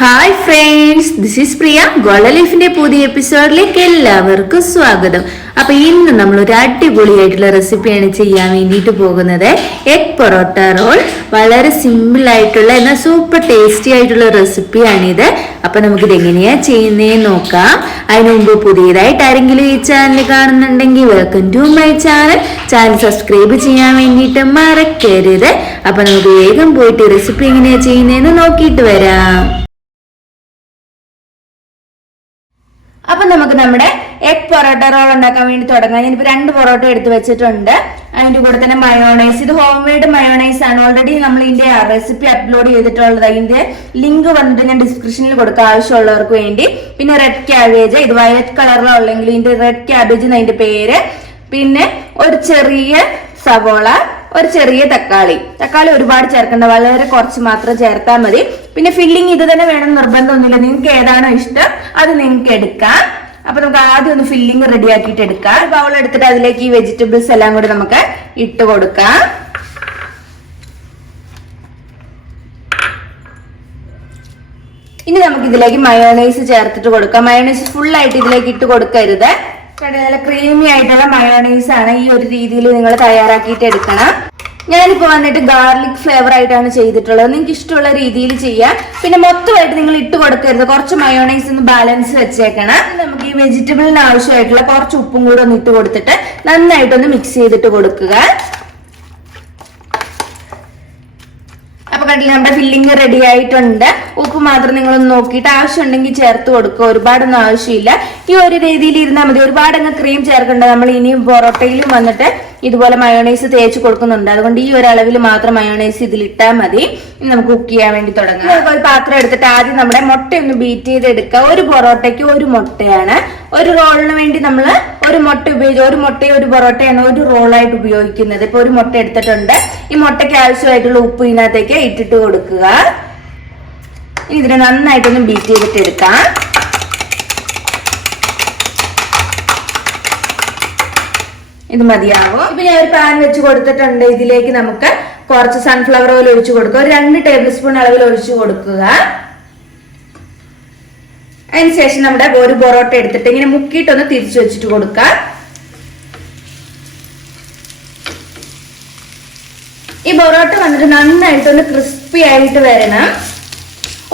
Hi friends, this is Priya. Golden ലൈഫിന്റെ പുതിയ എപ്പിസോഡിലേക്ക് എല്ലാവർക്കും സ്വാഗതം. അപ്പൊ ഇന്ന് നമ്മൾ ഒരു അടിപൊളിയായിട്ടുള്ള റെസിപ്പിയാണ് ചെയ്യാൻ വേണ്ടിയിട്ട് പോകുന്നത്. Egg porotta roll. വളരെ സിമ്പിൾ ആയിട്ടുള്ള എന്നാൽ സൂപ്പർ ടേസ്റ്റി ആയിട്ടുള്ള റെസിപ്പിയാണിത്. അപ്പൊ നമുക്കിത് എങ്ങനെയാ ചെയ്യുന്നതെന്ന് നോക്കാം. അതിനു മുമ്പ് പുതിയതായിട്ട് ആരെങ്കിലും ഈ ചാനൽ കാണുന്നുണ്ടെങ്കിൽ welcome to my channel. Channel subscribe ചെയ്യാൻ വേണ്ടിയിട്ട് മറക്കരുത്. അപ്പൊ നമുക്ക് വേഗം പോയിട്ട് റെസിപ്പി എങ്ങനെയാ ചെയ്യുന്നതെന്ന് നോക്കിയിട്ട് വരാം. അപ്പൊ നമുക്ക് നമ്മുടെ എഗ് പൊറോട്ട റോൾ ഉണ്ടാക്കാൻ വേണ്ടി തുടങ്ങാം. ഞാനിപ്പോ 2 പൊറോട്ട എടുത്ത് വെച്ചിട്ടുണ്ട്. അതിന്റെ കൂടെ തന്നെ മയോണൈസ്. ഇത് ഹോം മെയ്ഡ് മയോണൈസ് ആണ്. ഓൾറെഡി നമ്മൾ ഇതിന്റെ റെസിപ്പി അപ്ലോഡ് ചെയ്തിട്ടുള്ളത്. അതിന്റെ ലിങ്ക് വന്നിട്ട് ഞാൻ ഡിസ്ക്രിപ്ഷനിൽ കൊടുക്കാം ആവശ്യമുള്ളവർക്ക് വേണ്ടി. പിന്നെ റെഡ് ക്യാബേജ്, ഇത് വയലറ്റ് കളറിലുള്ളെങ്കിൽ ഇതിന്റെ റെഡ് ക്യാബേജ് എന്നതിന്റെ പേര്. പിന്നെ ഒരു ചെറിയ സവോള, ഒരു ചെറിയ തക്കാളി ഒരുപാട് ചേർക്കണ്ട, വളരെ കുറച്ച് മാത്രം ചേർത്താൽ മതി. പിന്നെ ഫില്ലിംഗ് ഇത് തന്നെ വേണം നിർബന്ധമൊന്നുമില്ല. നിങ്ങൾക്ക് ഏതാണോ ഇഷ്ടം അത് നിങ്ങൾക്ക് എടുക്കാം. അപ്പൊ നമുക്ക് ആദ്യം ഒന്ന് ഫില്ലിംഗ് റെഡി ആക്കിയിട്ട് എടുക്കാം. ഒരു ബൗൾ എടുത്തിട്ട് അതിലേക്ക് ഈ വെജിറ്റബിൾസ് എല്ലാം കൂടി നമുക്ക് ഇട്ട് കൊടുക്കാം. ഇനി നമുക്ക് ഇതിലേക്ക് മയോണൈസ് ചേർത്തിട്ട് കൊടുക്കാം. മയോണൈസ് ഫുൾ ആയിട്ട് ഇതിലേക്ക് ഇട്ട് കൊടുക്കരുത്. നല്ല ക്രീമി ആയിട്ടുള്ള മയോണൈസ് ആണ്. ഈ ഒരു രീതിയിൽ നിങ്ങൾ തയ്യാറാക്കിയിട്ട് എടുക്കണം. ഞാനിപ്പോ വന്നിട്ട് ഗാർലിക് ഫ്ലേവർ ആയിട്ടാണ് ചെയ്തിട്ടുള്ളത്. നിങ്ങൾക്ക് ഇഷ്ടമുള്ള രീതിയിൽ ചെയ്യാം. പിന്നെ മൊത്തമായിട്ട് നിങ്ങൾ ഇട്ട് കൊടുക്കരുത്. കുറച്ച് മയോണൈസ് ഒന്ന് ബാലൻസ് വെച്ചേക്കണം. നമുക്ക് ഈ വെജിറ്റബിളിന് ആവശ്യമായിട്ടുള്ള കുറച്ച് ഉപ്പും കൂടെ ഒന്ന് ഇട്ട് കൊടുത്തിട്ട് നന്നായിട്ടൊന്ന് മിക്സ് ചെയ്തിട്ട് കൊടുക്കുക. അപ്പൊ കണ്ടില്ല, നമ്മുടെ ഫില്ലിംഗ് റെഡി ആയിട്ടുണ്ട്. ഉപ്പ് മാത്രം നിങ്ങളൊന്ന് നോക്കിയിട്ട് ആവശ്യമുണ്ടെങ്കിൽ ചേർത്ത് കൊടുക്കുക. ഒരുപാടൊന്നും ആവശ്യമില്ല. ഈ ഒരു രീതിയിൽ ഇരുന്നാൽ മതി. ഒരുപാട് അങ്ങ് ക്രീം ചേർക്കണ്ട. നമ്മൾ ഇനിയും പൊറോട്ടയിലും വന്നിട്ട് ഇതുപോലെ മയോണൈസ് തേച്ച് കൊടുക്കുന്നുണ്ട്. അതുകൊണ്ട് ഈ ഒരു അളവിൽ മാത്രം മയോണൈസ് ഇതിലിട്ടാൽ മതി. നമുക്ക് കുക്ക് ചെയ്യാൻ വേണ്ടി തുടങ്ങാം. ഒരു പാത്രം എടുത്തിട്ട് ആദ്യം നമ്മുടെ മുട്ട ഒന്ന് ബീറ്റ് ചെയ്ത് എടുക്കുക. ഒരു പൊറോട്ടയ്ക്ക് ഒരു മുട്ടയാണ്. ഒരു റോളിന് വേണ്ടി നമ്മൾ ഒരു മുട്ട ഉപയോഗിച്ച്, ഒരു മുട്ടയും ഒരു പൊറോട്ടയാണ് ഒരു റോളായിട്ട് ഉപയോഗിക്കുന്നത്. ഇപ്പൊ ഒരു മുട്ട എടുത്തിട്ടുണ്ട്. ഈ മുട്ടയ്ക്ക് ആവശ്യമായിട്ടുള്ള ഉപ്പ് ഇതിനകത്തേക്ക് ഇട്ടിട്ട് കൊടുക്കുക. ഇനി ഇതിനെ നന്നായിട്ടൊന്ന് ബീറ്റ് ചെയ്തിട്ട് എടുക്കാം. ഇത് മതിയാവും. ഇപ്പൊ ഞാൻ ഒരു പാൻ വെച്ച് കൊടുത്തിട്ടുണ്ട്. ഇതിലേക്ക് നമുക്ക് കുറച്ച് സൺഫ്ലവർ ഓയിൽ ഒഴിച്ചു കൊടുക്കുക. ഒരു 2 ടേബിൾ സ്പൂൺ അളവിൽ ഒഴിച്ചു കൊടുക്കുക. അതിനുശേഷം നമ്മുടെ ഒരു പൊറോട്ട എടുത്തിട്ട് ഇങ്ങനെ മുക്കിയിട്ടൊന്ന് തിരിച്ചു വെച്ചിട്ട് കൊടുക്കാം. ഈ പൊറോട്ട വന്നിട്ട് നന്നായിട്ടൊന്ന് ക്രിസ്പി ആയിട്ട് വരണം.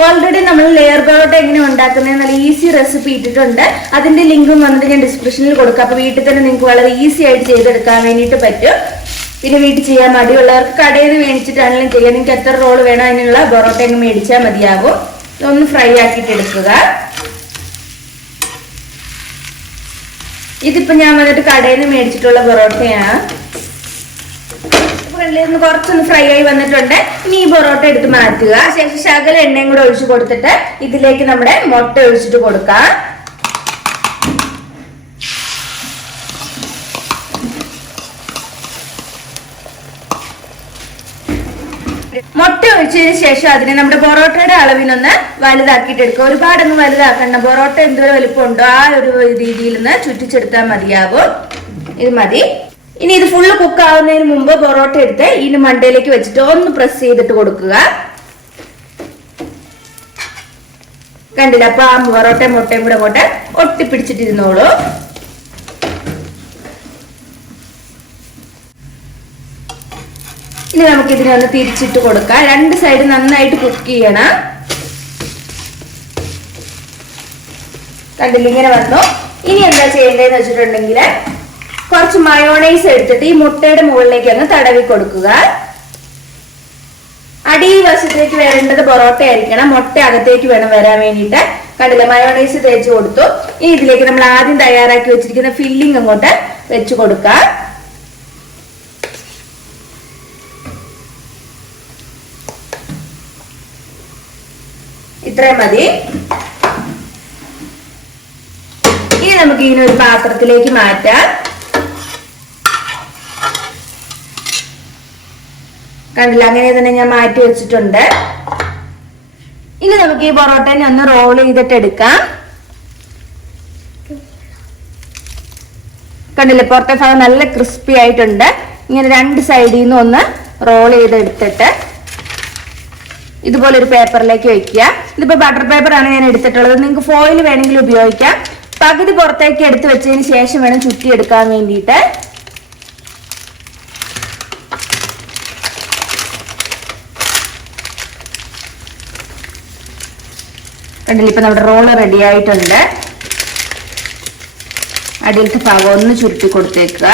ഓൾറെഡി നമ്മൾ ലെയർ പൊറോട്ട എങ്ങനെ ഉണ്ടാക്കുന്നത് നല്ല ഈസി റെസിപ്പി ഇട്ടിട്ടുണ്ട്. അതിന്റെ ലിങ്കും വന്നിട്ട് ഞാൻ ഡിസ്ക്രിപ്ഷനിൽ കൊടുക്കാം. അപ്പൊ വീട്ടിൽ തന്നെ നിങ്ങൾക്ക് വളരെ ഈസി ആയിട്ട് ചെയ്തെടുക്കാൻ വേണ്ടിയിട്ട് പറ്റും. പിന്നെ വീട്ടിൽ ചെയ്യാൻ മടിയുള്ളവർക്ക് കടയിൽ നിന്ന് മേടിച്ചിട്ടാണെങ്കിലും ചെയ്യാം. നിങ്ങൾക്ക് എത്ര റോൾ വേണം അതിനുള്ള പൊറോട്ട അങ്ങ് മേടിച്ചാൽ മതിയാകും. ഒന്ന് ഫ്രൈ ആക്കിയിട്ട് എടുക്കുക. ഇതിപ്പോ ഞാൻ വന്നിട്ട് കടയിൽ നിന്ന് മേടിച്ചിട്ടുള്ള പൊറോട്ടയാണ്. കുറച്ചൊന്ന് ഫ്രൈ ആയി വന്നിട്ടുണ്ട്. ഇനി ഈ പൊറോട്ട എടുത്ത് മാറ്റുക. ശേഷം ശകല എണ്ണയും കൂടെ ഒഴിച്ചു കൊടുത്തിട്ട് ഇതിലേക്ക് നമ്മുടെ മുട്ട ഒഴിച്ചിട്ട് കൊടുക്കാം. മുട്ട ഒഴിച്ചതിന് ശേഷം അതിനെ നമ്മുടെ പൊറോട്ടയുടെ അളവിനൊന്ന് വലുതാക്കിയിട്ട് എടുക്കുക. ഒരുപാടൊന്നും വലുതാക്കണ്ട. പൊറോട്ട എന്തോരം വലുപ്പമുണ്ടോ ആ ഒരു രീതിയിൽ നിന്ന് ചുറ്റിച്ചെടുത്താൽ മതിയാകും. ഇത് മതി. ഇനി ഇത് ഫുള്ള് കുക്ക് ആവുന്നതിന് മുമ്പ് പൊറോട്ട എടുത്ത് ഇതിന് മണ്ടയിലേക്ക് വെച്ചിട്ട് ഒന്ന് പ്രസ് ചെയ്തിട്ട് കൊടുക്കുക. കണ്ടില്ല? അപ്പൊ ആ പൊറോട്ടയും മുട്ടയും കൂടെ അങ്ങോട്ട് ഒട്ടിപ്പിടിച്ചിട്ടിരുന്നോളൂ. ഇനി നമുക്ക് ഇതിനെ ഒന്ന് തിരിച്ചിട്ട് കൊടുക്കാം. 2 സൈഡ് നന്നായിട്ട് കുക്ക് ചെയ്യണം. കണ്ടില്ല? ഇങ്ങനെ വന്നു. ഇനി എന്താ ചെയ്യേണ്ടതെന്ന് വെച്ചിട്ടുണ്ടെങ്കിൽ കുറച്ച് മയോണൈസ് എടുത്തിട്ട് ഈ മുട്ടയുടെ മുകളിലേക്ക് അങ്ങ് തടവി കൊടുക്കുക. അടിവശത്തേക്ക് വരേണ്ടത് പൊറോട്ട ആയിരിക്കണം. മുട്ട അകത്തേക്ക് വേണം വരാൻ വേണ്ടിയിട്ട്. കണ്ടില്ല? മയോണൈസ് തേച്ച് കൊടുത്തു. ഇനി ഇതിലേക്ക് നമ്മൾ ആദ്യം തയ്യാറാക്കി വെച്ചിരിക്കുന്ന ഫില്ലിംഗ് അങ്ങോട്ട് വെച്ച് കൊടുക്കുക. ഇത്രയും മതി. ഇനി നമുക്ക് ഇതിനെ ഒരു പാത്രത്തിലേക്ക് മാറ്റാം. കണ്ടില്ല? അങ്ങനെ തന്നെ ഞാൻ മാറ്റി വെച്ചിട്ടുണ്ട്. ഇനി നമുക്ക് ഈ പൊറോട്ടനെ ഒന്ന് റോൾ ചെയ്തിട്ട് എടുക്കാം. കണ്ടില്ലേ? പുറത്തെ ഭാഗം നല്ല ക്രിസ്പി ആയിട്ടുണ്ട്. ഇങ്ങനെ 2 സൈഡിൽ നിന്ന് ഒന്ന് റോൾ ചെയ്തെടുത്തിട്ട് ഇതുപോലെ ഒരു പേപ്പറിലേക്ക് വെക്കുക. ഇതിപ്പോ ബട്ടർ പേപ്പറാണ് ഞാൻ എടുത്തിട്ടുള്ളത്. നിങ്ങൾക്ക് ഫോയിൽ വേണമെങ്കിൽ ഉപയോഗിക്കാം. പകുതി പുറത്തേക്ക് എടുത്ത് വെച്ചതിന് ശേഷം വേണം ചുറ്റി എടുക്കാൻ വേണ്ടിയിട്ട്. കണ്ടില്ല, ഇപ്പൊ നമ്മുടെ റോള് റെഡി ആയിട്ടുണ്ട്. അടിയിലത്തെ ഭാഗം ഒന്ന് ചുരുട്ടി കൊടുത്തേക്കുക.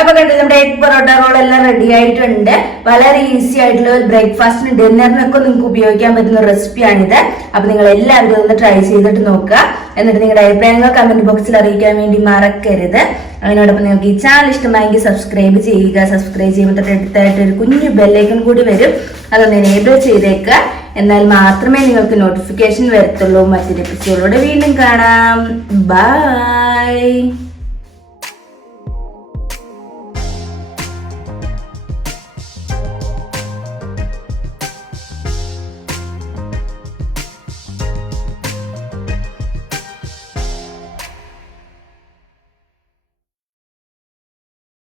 അപ്പൊ കണ്ടു, നമ്മുടെ എഗ് പൊറോട്ട റോൾ എല്ലാം റെഡി ആയിട്ടുണ്ട്. വളരെ ഈസി ആയിട്ടുള്ള ബ്രേക്ക്ഫാസ്റ്റിന് ഡിന്നറിനൊക്കെ നിങ്ങൾക്ക് ഉപയോഗിക്കാൻ പറ്റുന്ന റെസിപ്പിയാണിത്. അപ്പൊ നിങ്ങൾ എല്ലാവരും ഒന്ന് ട്രൈ ചെയ്തിട്ട് നോക്കുക. എന്നിട്ട് നിങ്ങളുടെ അഭിപ്രായങ്ങൾ കമന്റ് ബോക്സിൽ അറിയിക്കാൻ വേണ്ടി മറക്കരുത്. അതിനോടൊപ്പം നിങ്ങൾക്ക് ഈ ചാനൽ ഇഷ്ടമായെങ്കിൽ സബ്സ്ക്രൈബ് ചെയ്യുക. സബ്സ്ക്രൈബ് ചെയ്യുമ്പോൾ തൊട്ടടുത്തായിട്ട് ഒരു കുഞ്ഞു ബെല്ലൈക്കൺ കൂടി വരും, അതൊന്ന് എനേബിൾ ചെയ്തേക്കുക. എന്നാൽ മാത്രമേ നിങ്ങൾക്ക് നോട്ടിഫിക്കേഷൻ വരത്തുള്ളൂ. മറ്റൊരു എപ്പിസോഡിലൂടെ വീണ്ടും കാണാം. ബൈ.